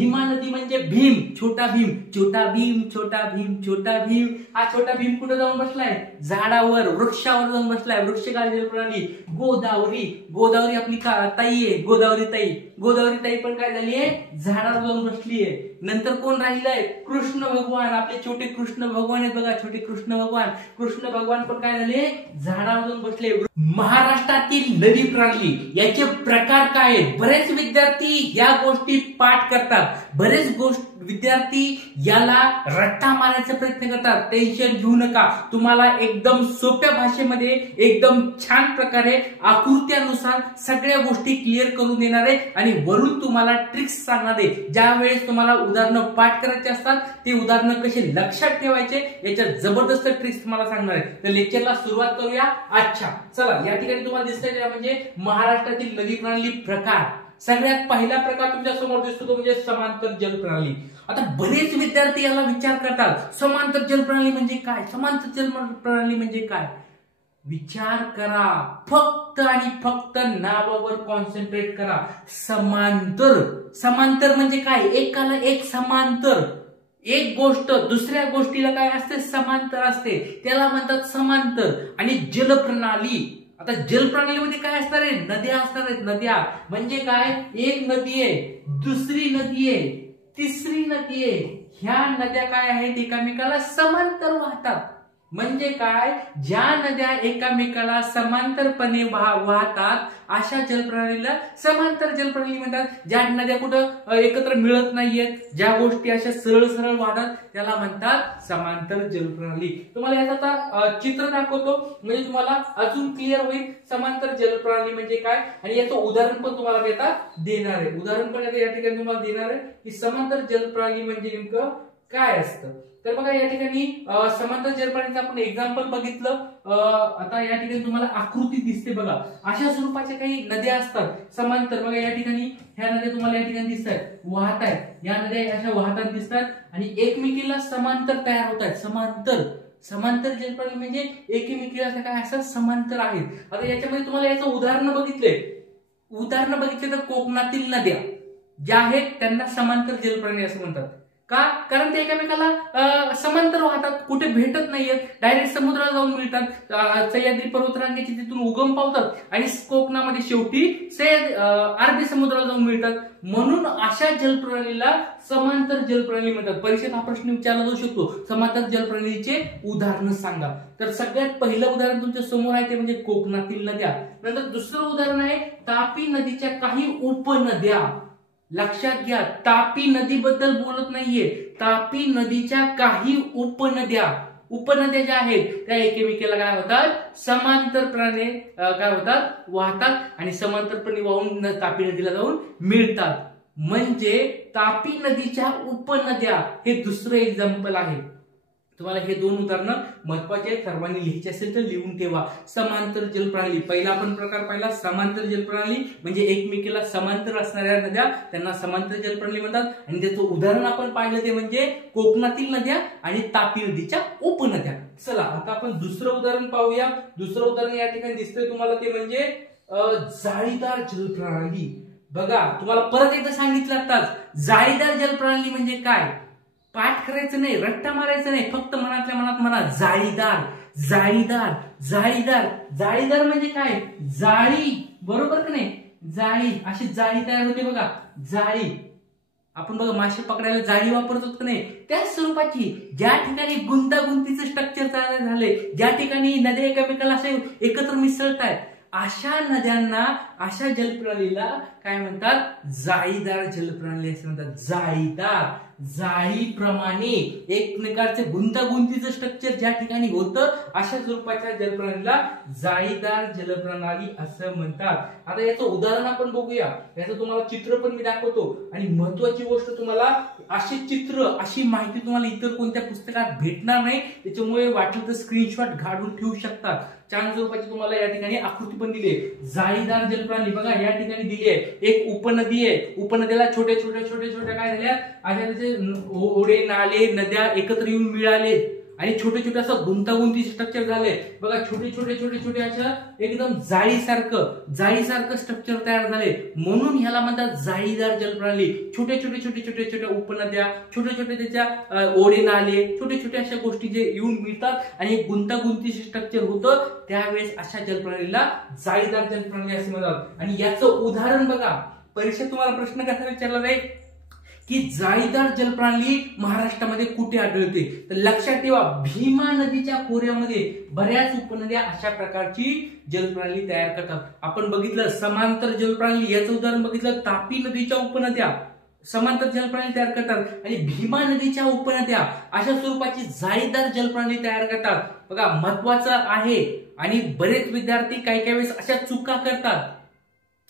भीमा नदी म्हणजे भीम, छोटा भीम, छोटा भीम, छोटा भीम, छोटा भीम। हा छोटा भीम कुठे जाऊन बसलाय? झाडावर, वृक्षावर जाऊन बसलाय। वृक्षकाळ जलप्रणाली। गोदावरी, गोदावरी आपली ताई आहे, गोदावरी ताई, गोदावरी ताई पण काय झाली आहे? झाडावर जाऊन बसली आहे। नंतर कोण राहिलंय? कृष्ण भगवान, आपले छोटे कृष्ण भगवान आहेत बघा, छोटे कृष्ण भगवान। कृष्ण भगवान पण काय झाले? झाडावर जाऊन बसले। महाराष्ट्रातील नदी प्रणाली याचे प्रकार काय आहेत? बरेच विद्यार्थी या गोष्टी पाठ करतात, बरेच विद्यार्थी याला रट्टा मारण्याचा प्रयत्न करतात। टेन्शन घेऊ नका, तुम्हाला एकदम सोप्या भाषेमध्ये एकदम छान प्रकारे आकृत्यानुसार सगळ्या गोष्टी क्लिअर करून देणार आहे आणि वरून तुम्हाला ट्रिक्स सांगणार आहे। ज्या वेळेस तुम्हाला उदाहरणं पाठ करायचे असतात ते उदाहरणं कसे लक्षात ठेवायचे याच्या जबरदस्त ट्रिक्स तुम्हाला सांगणार आहे। तर लेक्चरला सुरुवात करूया। अच्छा चला, या ठिकाणी तुम्हाला दिसतंय म्हणजे महाराष्ट्रातील नदी प्रणाली प्रकार। सगळ्यात पहिला प्रकार तुमच्या समोर दिसतो तो म्हणजे समांतर जलप्रणाली। आता बरेच विद्यार्थी याला विचार करतात, समांतर जलप्रणाली म्हणजे काय? समांतर जलप्रणाली म्हणजे काय? विचार करा, फक्त आणि फक्त नावावर कॉन्सन्ट्रेट करा। समांतर, समांतर म्हणजे काय? एकाला एक समांतर, एक गोष्ट दुसऱ्या गोष्टीला काय असते? समांतर असते, त्याला म्हणतात समांतर। आणि जलप्रणाली, आता जलप्रणालीमध्ये काय असणार आहे? नद्या असणार आहेत। नद्या म्हणजे काय? एक नदी आहे, दुसरी नदी आहे, तिसरी नदी आहे, ह्या नद्या काय आहेत? एकामेकाला समांतर वाहतात। म्हणजे काय? ज्या नद्या एकामेकाला समांतरपणे वाहतात अशा जलप्रणालीला समांतर जलप्रणाली म्हणतात। ज्या नद्या कुठं एकत्र मिळत नाहीयेत, ज्या गोष्टी अशा सरळ सरळ वाहतात त्याला म्हणतात समांतर जलप्रणाली। तुम्हाला याचं आता चित्र दाखवतो म्हणजे तुम्हाला अजून क्लिअर होईल समांतर जलप्रणाली म्हणजे काय आणि याचं उदाहरण पण तुम्हाला मी आता देणार आहे। उदाहरण पण या ठिकाणी तुम्हाला देणार आहे की समांतर जलप्रणाली म्हणजे नेमकं काय असतं। तर बघा या ठिकाणी समांतर जलप्रणालीचं आपण एक्झाम्पल बघितलं। आता या ठिकाणी तुम्हाला आकृती दिसते बघा, अशा स्वरूपाच्या काही नद्या असतात समांतर। बघा या ठिकाणी ह्या नद्या तुम्हाला या ठिकाणी दिसत आहेत, वाहत आहेत, या नद्या अशा वाहतात दिसतात आणि एकमेकीला समांतर तयार होत आहेत। समांतर, समांतर जलप्रणाली म्हणजे एकमेकीला काय असतात? समांतर आहेत। आता याच्यामध्ये तुम्हाला याचं उदाहरण बघितले तर कोकणातील नद्या ज्या आहेत त्यांना समांतर जलप्रणाली असं म्हणतात। का? कारण ते एकमेकाला समांतर वाहतात, कुठे भेटत नाहीयेत, डायरेक्ट समुद्राला जाऊन मिळतात। सह्याद्री पर्वतरांगेची तिथून उगम पावतात आणि कोकणामध्ये शेवटी अरबी समुद्राला जाऊन मिळतात। म्हणून अशा जलप्रणालीला समांतर जलप्रणाली म्हणतात। परीक्षेत हा प्रश्न विचारला जाऊ शकतो, समांतर जलप्रणालीचे उदाहरण सांगा। तर सगळ्यात पहिलं उदाहरण तुमच्या समोर आहे ते म्हणजे कोकणातील नद्या। नंतर दुसरं उदाहरण आहे तापी नदीच्या काही उपनद्या। लक्षात घ्या, तापी नदीबद्दल बोलत नाहीये, तापी नदीच्या काही उपनद्या। उपनद्या ज्या आहेत त्या एकमेकाला काय होतात? समांतरपणे काय होतात? वाहतात आणि समांतरपणे वाहून तापी नदीला जाऊन मिळतात। म्हणजे तापी नदीच्या उपनद्या हे दुसरं एक्झाम्पल आहे। तुम्हाला हे दोन उदाहरणं महत्वाचे आहेत, सर्वांनी लिहायचे असेल तर लिहून ठेवा। समांतर जलप्रणाली पहिला आपण प्रकार पाहिला, समांतर जलप्रणाली म्हणजे एकमेकीला समांतर असणाऱ्या नद्या त्यांना समांतर जलप्रणाली म्हणतात। आणि त्याचं उदाहरण आपण पाहिलं ते म्हणजे कोकणातील नद्या आणि तापी नदीच्या उपनद्या। चला आता आपण दुसरं उदाहरण पाहूया। दुसरं उदाहरण या ठिकाणी दिसतंय तुम्हाला ते म्हणजे जाळीदार जलप्रणाली। बघा तुम्हाला परत एकदा सांगितलं आताच, जाळीदार जलप्रणाली म्हणजे काय? पाठ करायचं नाही, रट्टा मारायचं नाही, फक्त मनातल्या मनात म्हणा जाळीदार, जाळीदार, जाळीदार। जाळीदार म्हणजे काय? जाळी, बरोबर का नाही? जाळी, अशी जाळी तयार होते बघा, जाळी। आपण बघा मासे पकडायला जाळी वापरतो का नाही, त्याच स्वरूपाची। ज्या ठिकाणी गुंतागुंतीचं स्ट्रक्चर तयार झाले, ज्या ठिकाणी नद्या एकमेकाला असे एकत्र मिसळतायत अशा नद्यांना, अशा जलप्रणालीला काय म्हणतात? जाळीदार जलप्रणाली असं म्हणतात। जाळीदार, जाळीप्रमाणे एकमेकांचे गुंतागुंतीचं स्ट्रक्चर ज्या ठिकाणी होतं अशा स्वरूपाच्या जलप्रणालीला जाळीदार जलप्रणाली असं म्हणतात। आता याचं उदाहरण आपण बघूया, याचं तुम्हाला चित्र पण मी दाखवतो। आणि महत्वाची गोष्ट, तुम्हाला असे चित्र, अशी माहिती तुम्हाला इतर कोणत्या पुस्तकात भेटणार नाही, त्याच्यामुळे वाटलं तर स्क्रीनशॉट काढून ठेवू शकता। छान स्वरूपाची तुम्हाला या ठिकाणी आकृती पण दिली आहे। जाळीदार जलप्रणाली बघा या ठिकाणी दिली आहे, एक उपनदी आहे, उपनदीला छोटे छोटे छोटे छोटे काय झाल्या, अशा त्याचे ओढे, नाले, नद्या एकत्र येऊन मिळाले आणि छोटे छोटे असं गुंतागुंती स्ट्रक्चर झाले बघा, छोटे छोटे छोटे छोटे अशा एकदम जाळीसारखं स्ट्रक्चर तयार झाले, म्हणून ह्याला म्हणतात जाळीदार जलप्रणाली. छोटे छोटे छोटे छोटे छोटे उपनद्या, छोटे छोटे त्याच्या ओढे नाले, छोटे छोटे अशा गोष्टी जे येऊन मिळतात आणि गुंतागुंती स्ट्रक्चर होतं, त्यावेळेस अशा जलप्रणालीला जाळीदार जलप्रणाली असे म्हणतात. आणि याचं उदाहरण बघा, परीक्षेत तुम्हाला प्रश्न कसा विचारला जाईल की जाळीदार जलप्रणाली महाराष्ट्रामध्ये कुठे आढळते, तर लक्षात ठेवा भीमा नदीच्या खोऱ्यामध्ये बऱ्याच उपनद्या अशा प्रकारची जलप्रणाली तयार करतात. आपण बघितलं समांतर जलप्रणाली, याचं उदाहरण बघितलं तापी नदीच्या उपनद्या समांतर जलप्रणाली तयार करतात आणि भीमा नदीच्या उपनद्या अशा स्वरूपाची जाळीदार जलप्रणाली तयार करतात. बघा महत्वाचं आहे, आणि बरेच विद्यार्थी काही काही वेळेस अशा चुका करतात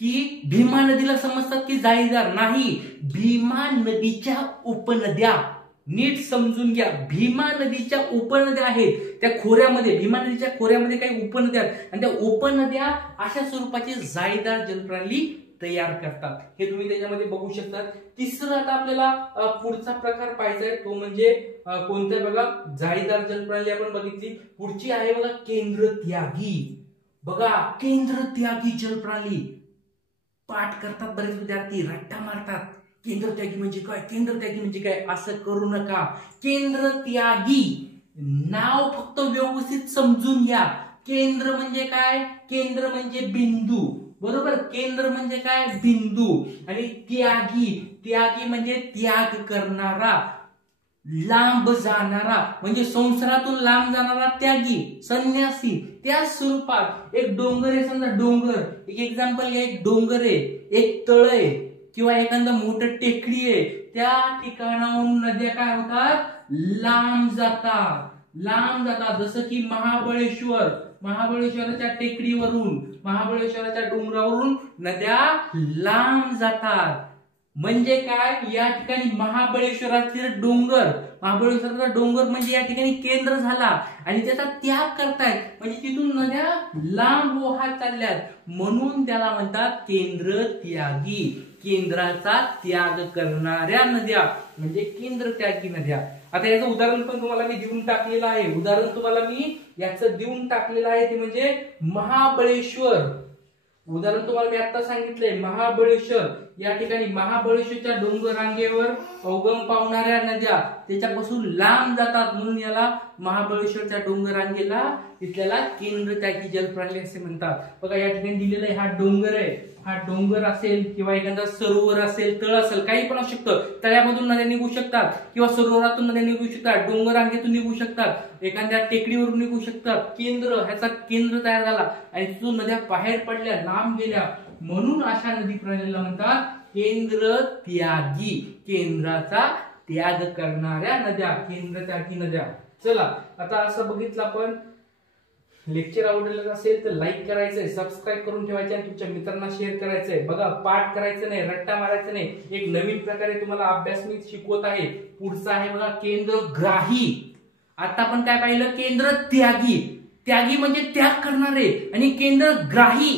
की भीमा नदीला समजतात की जाळीदार नाही, भीमा नदीच्या उपनद्या नीट समजून घ्या. भीमा नदीच्या उपनद्या आहेत त्या खोऱ्यामध्ये, भीमा नदीच्या खोऱ्यामध्ये काही उपनद्या आहेत आणि त्या उपनद्या अशा स्वरूपाची जाळीदार जलप्रणाली तयार करतात. हे तुम्ही त्याच्यामध्ये बघू शकता. तिसरं आता आपल्याला पुढचा प्रकार पाहायचा आहे, तो म्हणजे कोणता बघा, जाळीदार जलप्रणाली आपण बघितली. पुढची आहे बघा केंद्र त्यागी. बघा केंद्र त्यागी जलप्रणाली पाठ करतात बरेच विद्यार्थी, रट्टा मारतात. केंद्र त्यागी म्हणजे काय, केंद्र त्यागी म्हणजे काय, असं करू नका. केंद्र त्यागी नाव फक्त व्यवस्थित समजून घ्या. केंद्र म्हणजे काय, केंद्र म्हणजे बिंदू, बरोबर. केंद्र म्हणजे काय, बिंदू. आणि त्यागी, त्यागी म्हणजे त्याग करणारा, लांब जाणारा, म्हणजे संसारातून लांब जाणारा त्यागी, संन्यासी. त्या स्वरूपात एक डोंगर आहे, समजा डोंगर, एक एक्झाम्पल घ्या, एक डोंगर आहे, एक तळ आहे किंवा एखादं मोठं टेकडी आहे, त्या ठिकाणाहून नद्या काय होतात, लांब जातात. जसं की महाबळेश्वराच्या टेकडीवरून, महाबळेश्वराच्या डोंगरावरून नद्या लांब जातात. म्हणजे काय, या ठिकाणी महाबळेश्वराचे महाबळेश्वराचा डोंगर म्हणजे या ठिकाणी केंद्र झाला आणि त्याचा त्याग करतायत, म्हणजे तिथून नद्या लांब वाहत चालल्यात, म्हणून त्याला म्हणतात केंद्र त्यागी. केंद्राचा त्याग करणाऱ्या नद्या म्हणजे केंद्र त्यागी नद्या. आता याचं उदाहरण पण तुम्हाला मी देऊन टाकलेलं आहे, ते म्हणजे महाबळेश्वर. उदाहरण तुम्हाला मी आता सांगितलंय, महाबळेश्वर. या ठिकाणी महाबळेश्वरच्या डोंगर रांगेवर उगम पावणाऱ्या नद्या त्याच्यापासून लांब जातात, म्हणून याला महाबळेश्वरच्या डोंगर रांगेला तिथल्याला केंद्र त्यागी जलप्रणाली असे म्हणतात. बघा या ठिकाणी दिलेलं आहे, हा डोंगर आहे, हा डोंगर असेल किंवा एखादा सरोवर असेल, तळ असेल, काही पण असू शकतं. तळ्यामधून नद्या निघू शकतात किंवा सरोवरातून नद्या निघू शकतात, डोंगर रांगेतून निघू शकतात, एखाद्या टेकडीवरून निघू शकतात. केंद्र, ह्याचा केंद्र तयार झाला आणि तिथून नद्या बाहेर पडल्या, लांब गेल्या, म्हणून अशा नदी प्रणालीला म्हणतात केंद्र त्यागी. केंद्राचा त्याग करणाऱ्या नद्या, केंद्र त्यागी नद्या. चला आता असं बघितलं आपण. लेक्चर आवडलेलं असेल तर लाईक करायचंय, सबस्क्राईब करून ठेवायचं आणि तुमच्या मित्रांना शेअर करायचंय. बघा पाठ करायचं नाही, रट्टा मारायचं नाही. एक नवीन प्रकारे तुम्हाला अभ्यास मी शिकवत आहे. पुढचा आहे बघा केंद्रग्राही. आता आपण काय पाहिलं, केंद्र त्यागी. त्यागी म्हणजे त्याग करणारे, आणि केंद्रग्राही,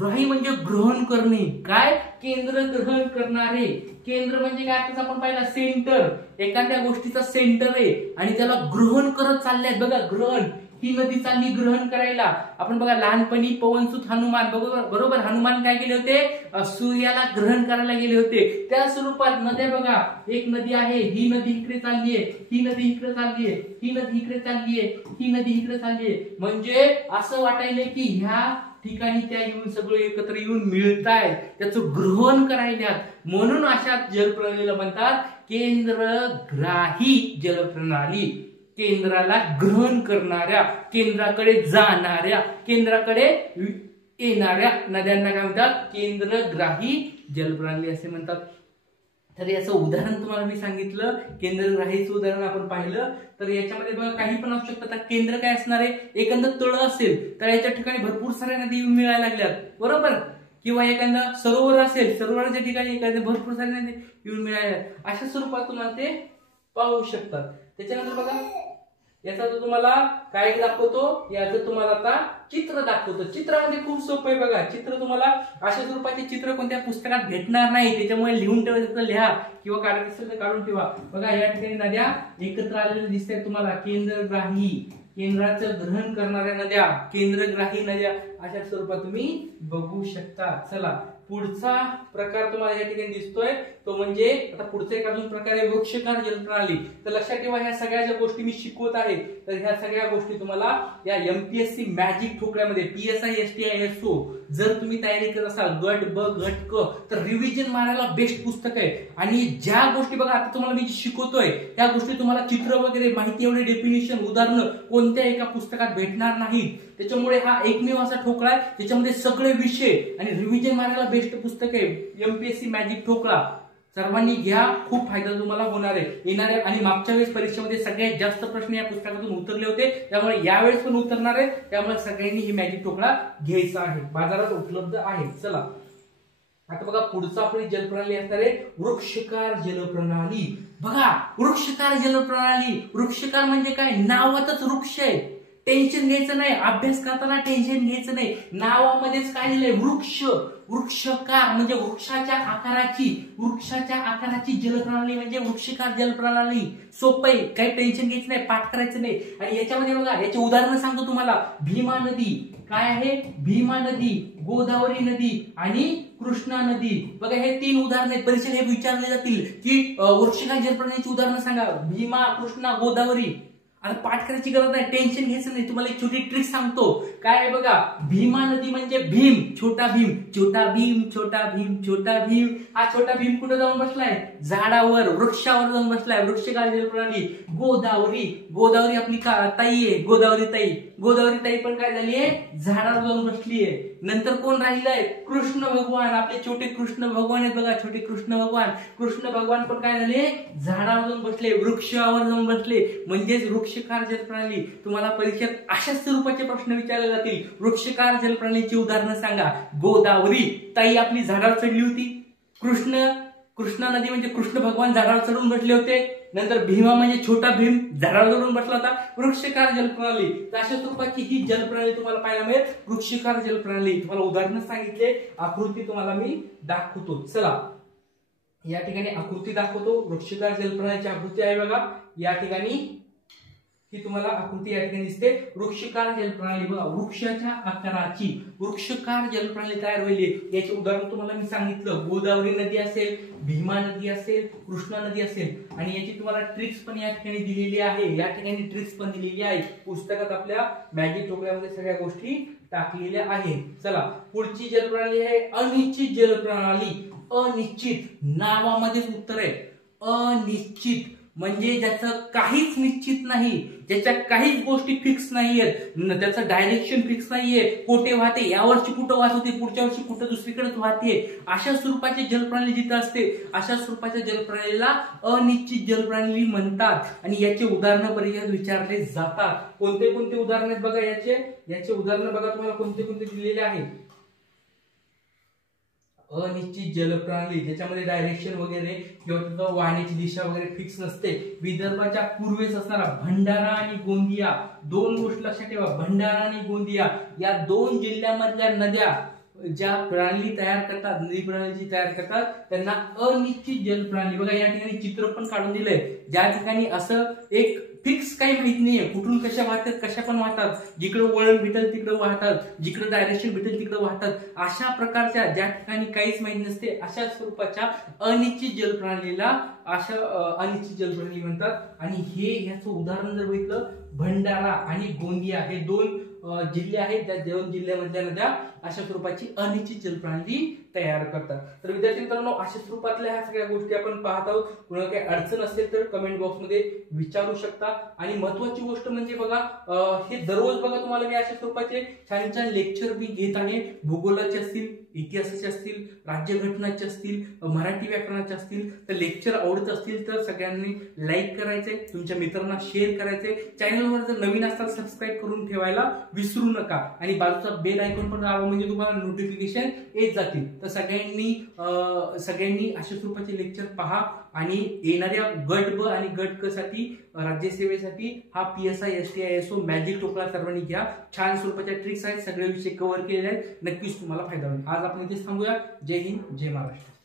ग्राही म्हणजे ग्रहण करणे. काय, केंद्र ग्रहण करणारे. केंद्र म्हणजे काय, आता आपण पाहिलं सेंटर, एखाद्या गोष्टीचा सेंटर आहे आणि त्याला ग्रहण करत चाललंय. बघा ग्रहण, ही नदी चालली ग्रहण करायला. आपण बघा लहानपणी पवनसुत हनुमान, बरोबर, हनुमान काय केले होते, सूर्याला ग्रहण करायला गेले होते. त्या स्वरूपात नद्या बघा, एक नदी आहे, ही नदी इकडे चाललीये, ही नदी इकडे चाललीये, ही नदी इकडे चाललीये, ही नदी इकडे चाललीये. म्हणजे असं वाटायलंय की ह्या ठिकाणी त्या येऊन सगळे एकत्र येऊन मिळतायत, त्याचं ग्रहण करायला, म्हणून अशा जलप्रणालीला म्हणतात केंद्रग्राही जलप्रणाली. केंद्राला ग्रहण करणाऱ्या, केंद्राकडे जाणाऱ्या, केंद्राकडे येणाऱ्या नद्यांना काय म्हणतात, केंद्रग्राही जलप्रणाली असे म्हणतात. तर याचं उदाहरण तुम्हाला मी सांगितलं, केंद्रग्राहीचं उदाहरण आपण पाहिलं. तर याच्यामध्ये बघा काही पण असू शकतं. केंद्र काय असणार आहे, एखादं तळ असेल तर याच्या ठिकाणी भरपूर साऱ्या नदी येऊन मिळायला लागल्यात, बरोबर, किंवा एखादा सरोवर असेल, सरोवराच्या ठिकाणी एखाद्या भरपूर साऱ्या नदी येऊन मिळाल्या, अशा स्वरूपात तुम्हाला ते पाहू शकतात. त्याच्यानंतर बघा याचा तो तुम्हाला काय दाखवतो, याचं तुम्हाला आता चित्र दाखवतो. चित्रामध्ये खूप सोपं आहे बघा. चित्र तुम्हाला अशा स्वरूपाचे चित्र कोणत्या पुस्तकात भेटणार नाही, त्याच्यामुळे लिहून ठेवायचं तर लिहा किंवा काढायचं असेल तर काढून ठेवा. बघा या ठिकाणी नद्या एकत्र आलेल्या दिसतात तुम्हाला. केंद्रग्राही, केंद्राचं ग्रहण करणाऱ्या नद्या, केंद्रग्राही नद्या अशा स्वरूपात तुम्ही बघू शकता. चला पुढचा प्रकार तुम्हाला या ठिकाणी दिसतोय तो म्हणजे आता पुढचा एक अजून प्रकार आहे वृक्षकार जलप्रणाली. तर लक्षात ठेवा ह्या सगळ्या ज्या गोष्टी मी शिकवत आहे तर ह्या सगळ्या गोष्टी तुम्हाला या एमपीएससी मॅजिक ठोकळ्यामध्ये पीएसआय एसटीआय एसओ जर तुम्ही तयारी करत असाल गट ब गट क तर रिव्हिजन मारायला बेस्ट पुस्तक आहे. आणि ज्या गोष्टी बघा आता तुम्हाला मी शिकवतोय त्या गोष्टी तुम्हाला चित्र वगैरे माहिती एवढे डेफिनेशन उदाहरणं कोणत्या एका पुस्तकात भेटणार नाही. त्याच्यामुळे हा एकमेव असा ठोकळा आहे त्याच्यामध्ये सगळे विषय आणि रिव्हिजन मारायला बेस्ट पुस्तक आहे एमपीएससी मॅजिक ठोकळा. सर्वांनी घ्या, खूप फायदा तुम्हाला होणार आहे. येणाऱ्या आणि मागच्या वेळेस परीक्षेमध्ये सगळ्यात जास्त प्रश्न या पुस्तकातून उतरले होते, त्यामुळे यावेळेस पण उतरणार आहे. त्यामुळे सगळ्यांनी ही मॅजिक ठोकळा घ्यायचा आहे, बाजारात उपलब्ध आहे. चला आता बघा पुढचा आपली जलप्रणाली असणार आहे वृक्षकार जलप्रणाली. बघा वृक्षकार जलप्रणाली, वृक्षकार म्हणजे काय, नावातच वृक्ष आहे. टेन्शन घ्यायचं नाही, अभ्यास करताना टेन्शन घ्यायचं नाही. नावामध्येच काय दिलंय वृक्ष, वृक्षकार म्हणजे वृक्षाच्या आकाराची जलप्रणाली म्हणजे वृक्षकार जलप्रणाली. सोपं आहे, काही टेन्शन घ्यायचं नाही, पाठ करायचं नाही. आणि याच्यामध्ये बघा याचे उदाहरण सांगतो तुम्हाला. भीमा नदी काय आहे, भीमा नदी, गोदावरी नदी आणि कृष्णा नदी. बघा हे 3 उदाहरण आहेत. परीक्षेत हे विचारले जातील की वृक्षकार जलप्रणालीची उदाहरणं सांगा. भीमा, कृष्णा, गोदावरी. आता पाठ करायची गरज नाही, टेन्शन घ्यायचं नाही. तुम्हाला एक छोटी ट्रिक सांगतो. काय आहे बघा, भीमा नदी म्हणजे भीम, छोटा भीम, छोटा भीम, छोटा भीम, छोटा भीम. हा छोटा भीम कुठे जाऊन बसलाय, झाडावर, वृक्षावर जाऊन बसलाय. वृक्षकार जलप्रणाली. गोदावरी, गोदावरी आपली ताई आहे, गोदावरी ताई. गोदावरी ताई पण काय झाली आहे, झाडावर जाऊन बसली आहे. नंतर कोण राहिलंय, कृष्ण भगवान. आपले छोटे कृष्ण भगवान आहेत बघा, छोटे कृष्ण भगवान. कृष्ण भगवान पण काय झाले, झाडावर जाऊन बसले, वृक्षावर जाऊन बसले. म्हणजेच वृक्षकार जलप्रणाली. तुम्हाला परीक्षेत अशा स्वरूपाचे प्रश्न विचारले जातील. वृक्षकार जलप्रणालीची उदाहरणं सांगा. गोदावरी ताई आपली झाडावर चढली होती. कृष्णा नदी म्हणजे कृष्ण भगवान झाडावर चढून बसले होते. नंतर भीमा म्हणजे छोटा भीम झाडावर चढून बसला होता. वृक्षकार जलप्रणाली. तर अशा स्वरूपाची ही जलप्रणाली तुम्हाला पाहायला मिळेल. वृक्षकार जलप्रणाली तुम्हाला उदाहरण सांगितले, आकृती तुम्हाला मी दाखवतो. चला या ठिकाणी आकृती दाखवतो. वृक्षकार जलप्रणालीची आकृती आहे बघा या ठिकाणी. ही तुम्हाला आकृती या ठिकाणी दिसते. वृक्षकार जलप्रणाली बघा, वृक्षाच्या आकाराची वृक्षकार जलप्रणाली तयार होईल. याचे उदाहरण तुम्हाला मी सांगितलं. गोदावरी नदी असेल, भीमा नदी असेल, कृष्णा नदी असेल. आणि याची तुम्हाला ट्रिक्स पण या ठिकाणी दिलेली आहे. या ठिकाणी ट्रिक्स पण दिलेली आहे पुस्तकात. आपल्या मॅजिक ठोकळ्यामध्ये सगळ्या गोष्टी टाकलेल्या आहेत. चला पुढची जलप्रणाली आहे अनिश्चित जलप्रणाली. अनिश्चित नावामध्येच उत्तर आहे. अनिश्चित म्हणजे ज्याचं काहीच निश्चित नाही, ज्याच्या काहीच गोष्टी फिक्स नाहीयेत, त्याचं डायरेक्शन फिक्स नाहीये. कोठे वाहते, या वर्षी कुठं वाहत होते, पुढच्या वर्षी कुठं दुसरीकडेच वाहते. अशा स्वरूपाची जलप्रणाली जिथं असते अशा स्वरूपाच्या जलप्रणालीला अनिश्चित जलप्रणाली म्हणतात. आणि याचे उदाहरणं परीक्षेत विचारले जातात. कोणते कोणते उदाहरण आहेत बघा याचे उदाहरण बघा तुम्हाला कोणते कोणते दिलेले आहेत. अनिश्चित जलप्रणाली ज्याच्यामध्ये डायरेक्शन वगैरे किंवा वाहण्याची दिशा वगैरे फिक्स नसते. विदर्भाच्या पूर्वेस असणारा भंडारा आणि गोंदिया, 2 गोष्टी लक्षात ठेवा. भंडारा आणि गोंदिया या 2 जिल्ह्यामधल्या नद्या ज्या प्रणाली तयार करतात, नदी प्रणाली तयार करतात त्यांना अनिश्चित जलप्रणाली. बघा या ठिकाणी चित्र पण काढून दिलंय. ज्या ठिकाणी असं एक फिक्स काही माहिती नाहीये, कुठून कशा वाहतात, कशा पण वाहतात, जिकडे वळण भेटेल तिकडे वाहतात, जिकडे डायरेक्शन भेटेल तिकडे वाहतात. अशा प्रकारच्या ज्या ठिकाणी काहीच माहिती नसते अशा स्वरूपाच्या अनिश्चित जलप्रणालीला अनिश्चित जलप्रणाली म्हणतात. आणि हे याचं उदाहरण जर बघितलं, भंडारा आणि गोंदिया हे 2 जिल्हे आहेत. त्या 2 जिल्ह्यामधल्या नद्या अशा स्वरूपाची अनिश्चित जलप्रणाली तयार करतात. तर विद्यार्थी मित्रांनो अशा स्वरूपातल्या ह्या सगळ्या गोष्टी आपण पाहत आहोत. कुणाला काही अडचण असेल तर कमेंट बॉक्समध्ये विचारू शकता. आणि महत्वाची गोष्ट म्हणजे बघा हे दररोज बघा तुम्हाला मी अशा स्वरूपाचे छान छान लेक्चर मी घेत आहे. भूगोलाचे असतील, इतिहासाचे असतील, राज्यघटनाचे असतील, मराठी व्याकरणाचे असतील. तर लेक्चर आवडत असतील तर सगळ्यांनी लाईक करायचे, तुमच्या मित्रांना शेअर करायचे. चॅनलवर जर नवीन असताल सबस्क्राईब करून ठेवायला विसरू नका. आणि बाजूचा बेल आयकॉन पण दाबा म्हणजे तुम्हाला नोटिफिकेशन येत जातील. तर सगळ्यांनी अशा स्वरूपाचे लेक्चर पहा आणि येणाऱ्या गट ब आणि गट क साठी राज्यसेवेसाठी हा PSI STI SO मॅजिक टोपला सर्वांनी घ्या. छान स्वरूपाच्या ट्रिक्स आहेत, सगळे विषय कव्हर केलेले आहेत, नक्कीच तुम्हाला फायदा होईल. आज आपण इथेच थांबूया. जय हिंद, जय महाराष्ट्र.